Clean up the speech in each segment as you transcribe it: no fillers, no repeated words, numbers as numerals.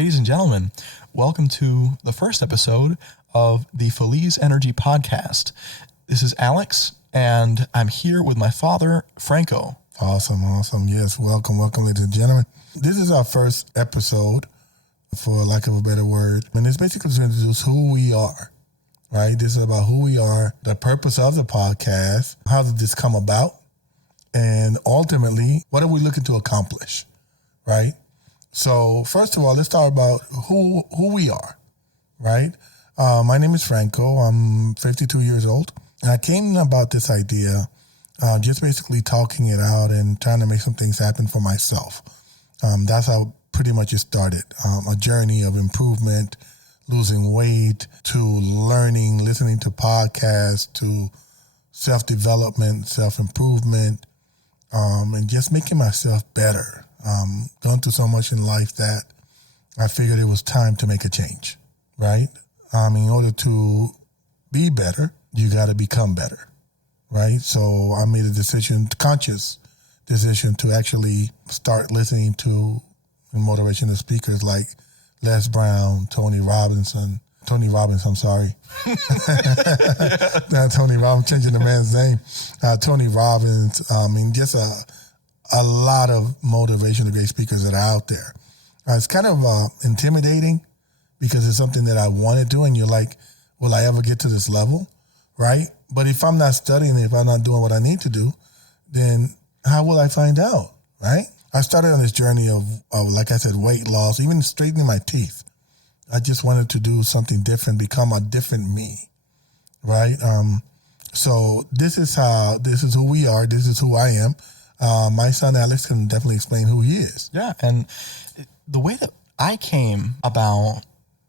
Ladies and gentlemen, welcome to the first episode of the Feliz Energy Podcast. This is Alex, and I'm here with my father, Franco. Awesome. Yes, welcome, ladies and gentlemen. This is our first episode, for lack of a better word, and it's basically to introduce who we are, right? This is about who we are, the purpose of the podcast, how did this come about, and ultimately, what are we looking to accomplish, right? So first of all, let's talk about who we are, right? My name is Franco. I'm 52 years old. And I came about this idea just basically talking it out and trying to make some things happen for myself. That's how pretty much it started, a journey of improvement, losing weight, to learning, listening to podcasts, to self-development, self-improvement, and just making myself better. Gone through so much in life that I figured it was time to make a change, right? In order to be better, you got to become better, right? So I made a conscious decision to actually start listening to motivational speakers like Les Brown, Tony Robbins, I'm sorry. Tony Robbins, changing the man's name. Tony Robbins, just a lot of motivational great speakers that are out there. It's kind of intimidating because it's something that I want to do, and you're like, will I ever get to this level, right? But if I'm not studying, if I'm not doing what I need to do, then how will I find out, right? I started on this journey of like I said, weight loss, even straightening my teeth. I just wanted to do something different, become a different me, right? So this is who we are. This is who I am. My son, Alex, can definitely explain who he is. Yeah, and the way that I came about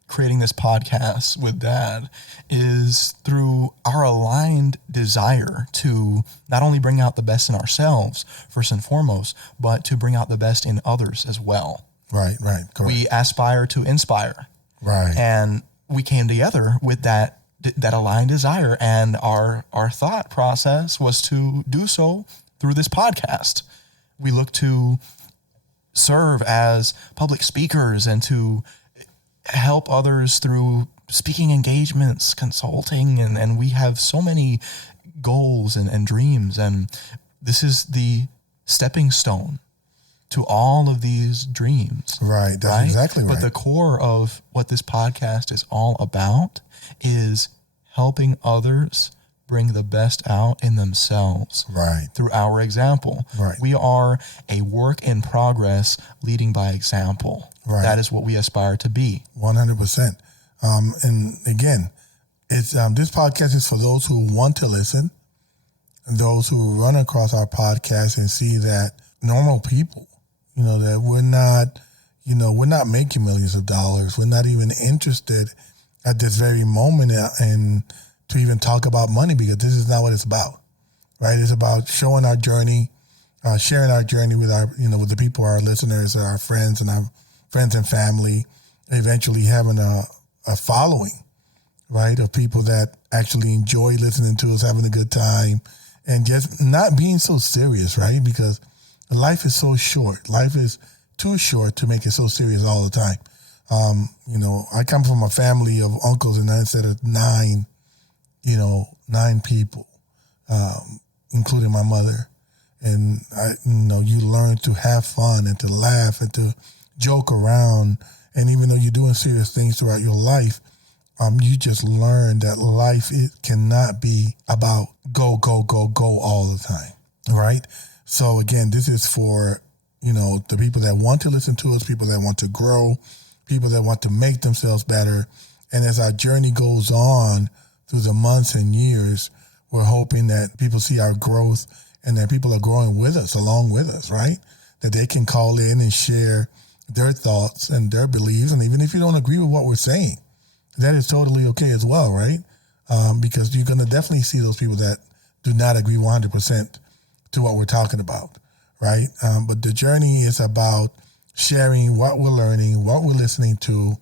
creating this podcast with Dad is through our aligned desire to not only bring out the best in ourselves, first and foremost, but to bring out the best in others as well. Right, correct. We aspire to inspire. Right. And we came together with that aligned desire, and our thought process was to do so through this podcast. We look to serve as public speakers and to help others through speaking engagements, consulting, and we have so many goals and dreams, and this is the stepping stone to all of these dreams. Right, that's exactly right. But the core of what this podcast is all about is helping others bring the best out in themselves. Right. Through our example. Right. We are a work in progress leading by example. Right. That is what we aspire to be. 100%. And again, it's this podcast is for those who want to listen, and those who run across our podcast and see that normal people, that we're not making millions of dollars. We're not even interested at this very moment in to even talk about money, because this is not what it's about, right? It's about showing our journey, sharing our journey with with the people, our listeners, our friends and family, eventually having a following, right, of people that actually enjoy listening to us, having a good time, and just not being so serious, right? Because life is so short. Life is too short to make it so serious all the time. I come from a family of uncles, and instead of nine people, including my mother. And you learn to have fun and to laugh and to joke around. And even though you're doing serious things throughout your life, you just learn that life cannot be about go all the time, right? So again, this is for, the people that want to listen to us, people that want to grow, people that want to make themselves better. And as our journey goes on through the months and years, we're hoping that people see our growth and that people are growing with us, along with us, right? That they can call in and share their thoughts and their beliefs. And even if you don't agree with what we're saying, that is totally okay as well, right? Because you're going to definitely see those people that do not agree 100% to what we're talking about, right? But the journey is about sharing what we're learning, what we're listening to,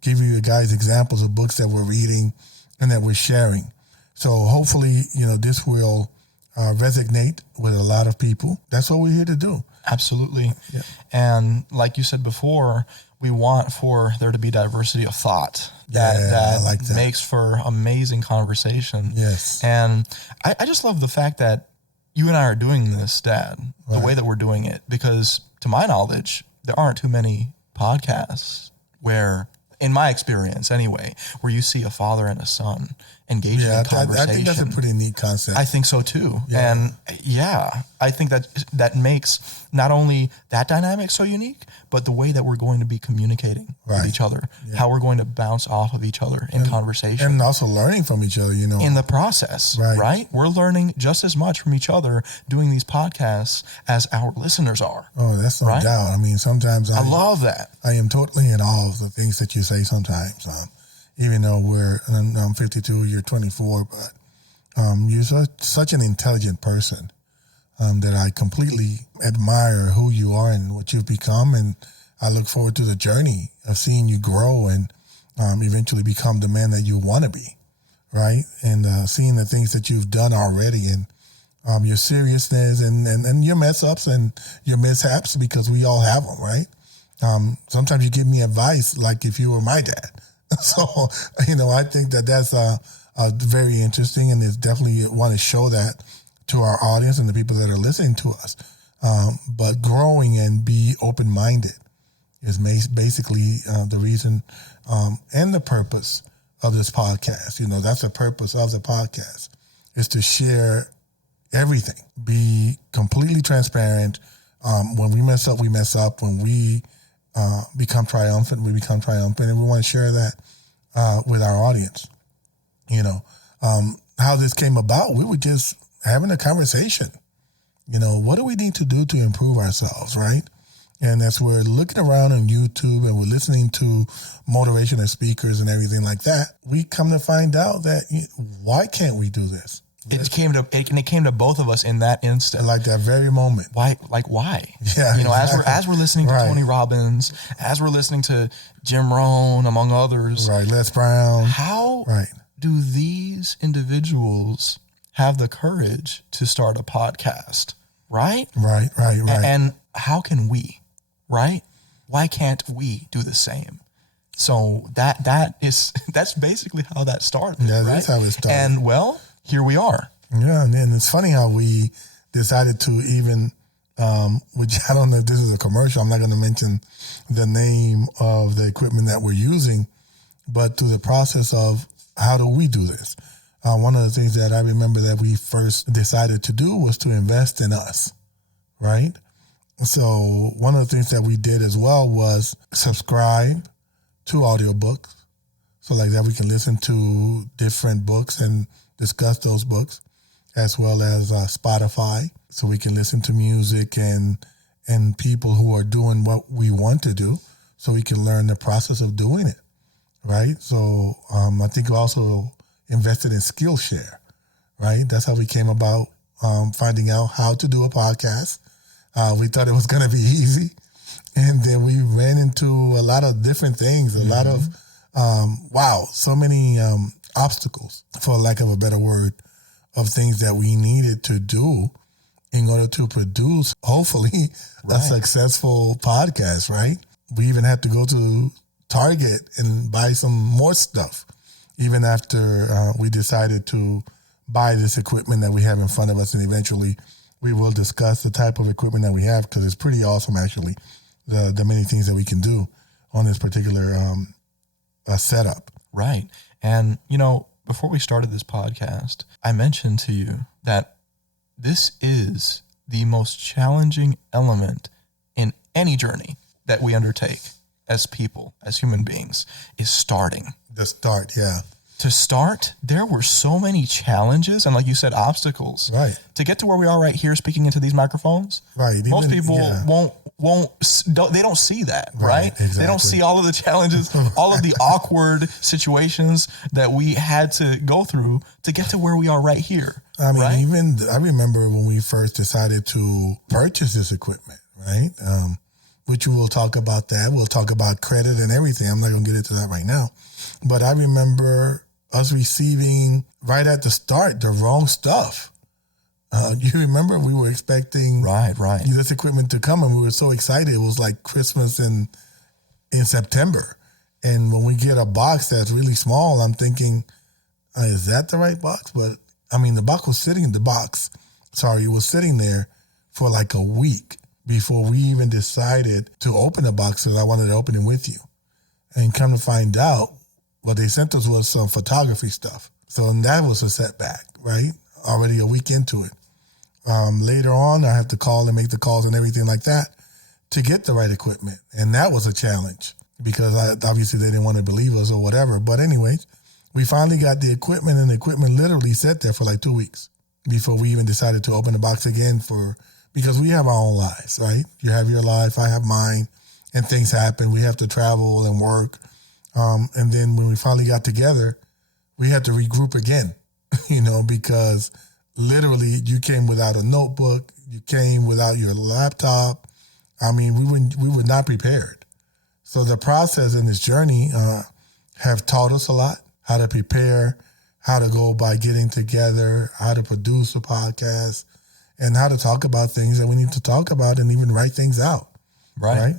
give you guys examples of books that we're reading and that we're sharing. So hopefully, this will resonate with a lot of people. That's what we're here to do. Absolutely. Yeah. And like you said before, we want for there to be diversity of thought that I like that. makes for amazing conversation. Yes. And I just love the fact that you and I are doing this, Dad, the Right. way that we're doing it, because to my knowledge, there aren't too many podcasts where, in my experience anyway, where you see a father and a son engaging in conversation. I think that's a pretty neat concept. I think so too. Yeah. And I think that makes not only that dynamic so unique, but the way that we're going to be communicating with Right. each other, Yeah. how we're going to bounce off of each other in conversation. And also learning from each other, In the process, Right. right? We're learning just as much from each other doing these podcasts as our listeners are. Oh, that's no Right? doubt. I mean, sometimes I love that. I am totally in awe of the things that you say sometimes. Even though I'm 52, you're 24, but you're such an intelligent person that I completely admire who you are and what you've become. And I look forward to the journey of seeing you grow and eventually become the man that you want to be, right? And seeing the things that you've done already and your seriousness and your mess ups and your mishaps, because we all have them, right? Sometimes you give me advice like if you were my dad. So, I think that's very interesting, and it's definitely want to show that to our audience and the people that are listening to us. But growing and be open-minded is basically the reason and the purpose of this podcast. That's the purpose of the podcast, is to share everything, be completely transparent. When we mess up, we mess up. When we become triumphant, we become triumphant, and we want to share that with our audience. How this came about, we were just having a conversation. What do we need to do to improve ourselves, right? And as we're looking around on YouTube and we're listening to motivational speakers and everything like that, we come to find out that why can't we do this? It came to both of us in that instant. Like that very moment. Why? Why? Yeah. Exactly. as we're listening to Right. Tony Robbins, as we're listening to Jim Rohn, among others, Right. Les Brown. how Right. do these individuals have the courage to start a podcast? Right? Right. And how can we? Right? Why can't we do the same? So that's basically how that started. Yeah, right? that's how it started. And here we are. Yeah, and it's funny how we decided to even, which I don't know if this is a commercial, I'm not going to mention the name of the equipment that we're using, but through the process of how do we do this? One of the things that I remember that we first decided to do was to invest in us, right? So one of the things that we did as well was subscribe to audiobooks. So like that we can listen to different books and discuss those books, as well as Spotify, so we can listen to music and people who are doing what we want to do, so we can learn the process of doing it, right? So I think we also invested in Skillshare, right? That's how we came about finding out how to do a podcast. We thought it was going to be easy, and then we ran into a lot of different things, a lot of so many obstacles, for lack of a better word, of things that we needed to do in order to produce, hopefully, a successful podcast, right? We even had to go to Target and buy some more stuff, even after we decided to buy this equipment that we have in front of us. And eventually we will discuss the type of equipment that we have, because it's pretty awesome, actually, the many things that we can do on this particular setup. Right. And, before we started this podcast, I mentioned to you that this is the most challenging element in any journey that we undertake as people, as human beings, is starting. The start, yeah. To start, there were so many challenges and, like you said, obstacles. Right. To get to where we are right here speaking into these microphones, Right. most people they don't see that, right? Exactly. They don't see all of the challenges, all of the awkward situations that we had to go through to get to where we are right here. I mean, right? I remember when we first decided to purchase this equipment, right? Which we will talk about that. We'll talk about credit and everything. I'm not going to get into that right now. But I remember us receiving right at the start the wrong stuff. You remember we were expecting Right. this equipment to come, and we were so excited. It was like Christmas in September. And when we get a box that's really small, I'm thinking, is that the right box? But I mean, the box was sitting it was sitting there for like a week before we even decided to open the box, because I wanted to open it with you. And come to find out, what they sent us was some photography stuff. So that was a setback, right? Already a week into it. Later on, I have to call and make the calls and everything like that to get the right equipment. And that was a challenge, because obviously they didn't want to believe us or whatever. But anyways, we finally got the equipment, and the equipment literally sat there for like 2 weeks before we even decided to open the box again, because we have our own lives, right? You have your life, I have mine, and things happen. We have to travel and work. And then when we finally got together, we had to regroup again, because literally you came without a notebook, you came without your laptop. I mean, we were not prepared. So the process in this journey have taught us a lot, how to prepare, how to go by getting together, how to produce a podcast, and how to talk about things that we need to talk about and even write things out. Right.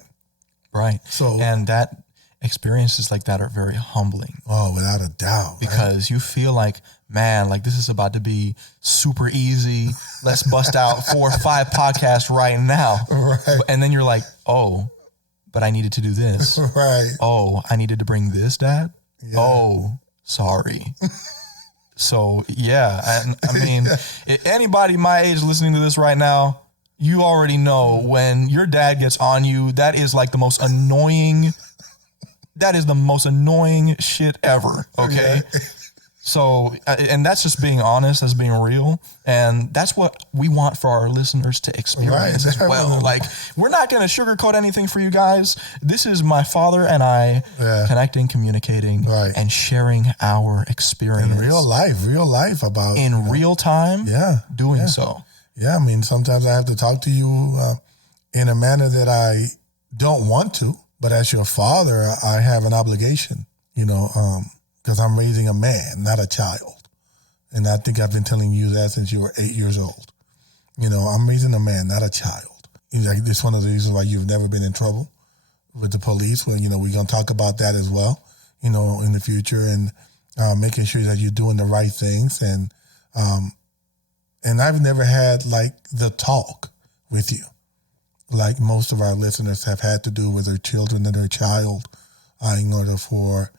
So, and that experiences like that are very humbling. Oh, without a doubt. Because you feel like, man, like this is about to be super easy. Let's bust out 4 or 5 podcasts right now. Right. And then you're like, oh, but I needed to do this. Right. Oh, I needed to bring this, Dad. Yeah. Oh, sorry. So, yeah, I mean, anybody my age listening to this right now, you already know when your dad gets on you, that is like the most annoying shit ever, okay? Yeah. So, and that's just being honest, that's being real, and that's what we want for our listeners to experience as well. Like, we're not going to sugarcoat anything for you guys. This is my father and I connecting, communicating, and sharing our experience. In real life about... In real time, doing so. Yeah, I mean, sometimes I have to talk to you in a manner that I don't want to, but as your father, I have an obligation, because I'm raising a man, not a child. And I think I've been telling you that since you were 8 years old. I'm raising a man, not a child. It's one of the reasons why you've never been in trouble with the police. Well, we're going to talk about that as well, in the future, and making sure that you're doing the right things. And I've never had like the talk with you, like most of our listeners have had to do with their children and their child in order for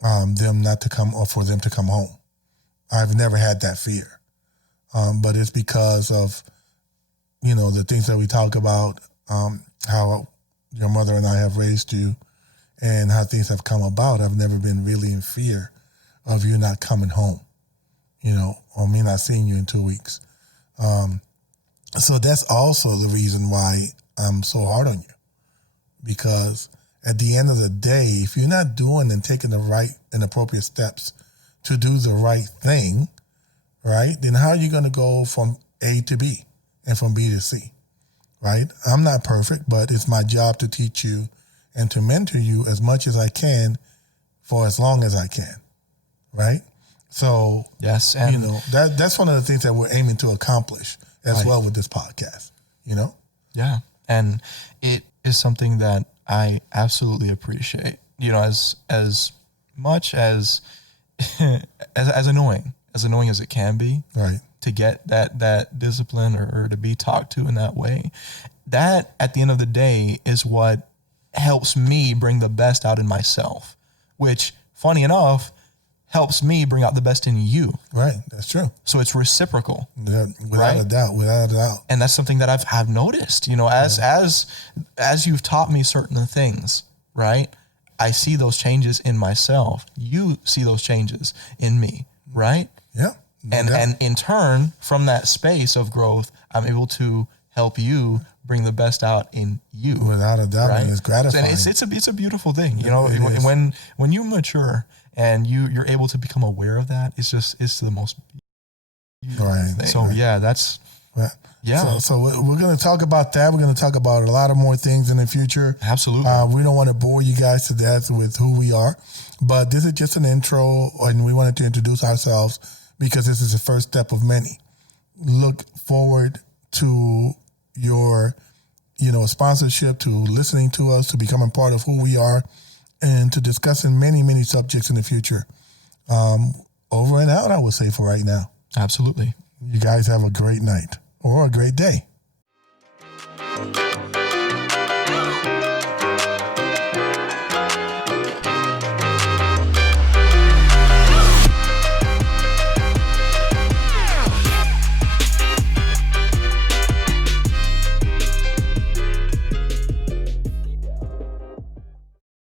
them not to come or for them to come home. I've never had that fear. But it's because of, the things that we talk about, how your mother and I have raised you and how things have come about. I've never been really in fear of you not coming home, or me not seeing you in 2 weeks. So that's also the reason why I'm so hard on you, because at the end of the day, if you're not doing and taking the right and appropriate steps to do the right thing, right, then how are you going to go from A to B and from B to C, right? I'm not perfect, but it's my job to teach you and to mentor you as much as I can for as long as I can, right? So, yes, and that's one of the things that we're aiming to accomplish as well with this podcast, Yeah, and it is something that I absolutely appreciate. As much as as annoying as it can be, right? To get that discipline or to be talked to in that way, that at the end of the day is what helps me bring the best out in myself, which, funny enough, helps me bring out the best in you. Right, that's true. So it's reciprocal. Yeah, without a doubt. And that's something that I've noticed, as you've taught me certain things, right? I see those changes in myself. You see those changes in me, right? Yeah. And in turn, from that space of growth, I'm able to help you bring the best out in you. Without a doubt, right? And it's gratifying. And it's a beautiful thing, when you mature and you're able to become aware of that, it's the most beautiful thing. So that's So we're going to talk about that. We're going to talk about a lot of more things in the future. Absolutely. We don't want to bore you guys to death with who we are, but this is just an intro, and we wanted to introduce ourselves because this is the first step of many. look forward to your, sponsorship, to listening to us, to becoming part of who we are, and to discussing many, many subjects in the future. Over and out, I would say, for right now. Absolutely. You guys have a great night or a great day.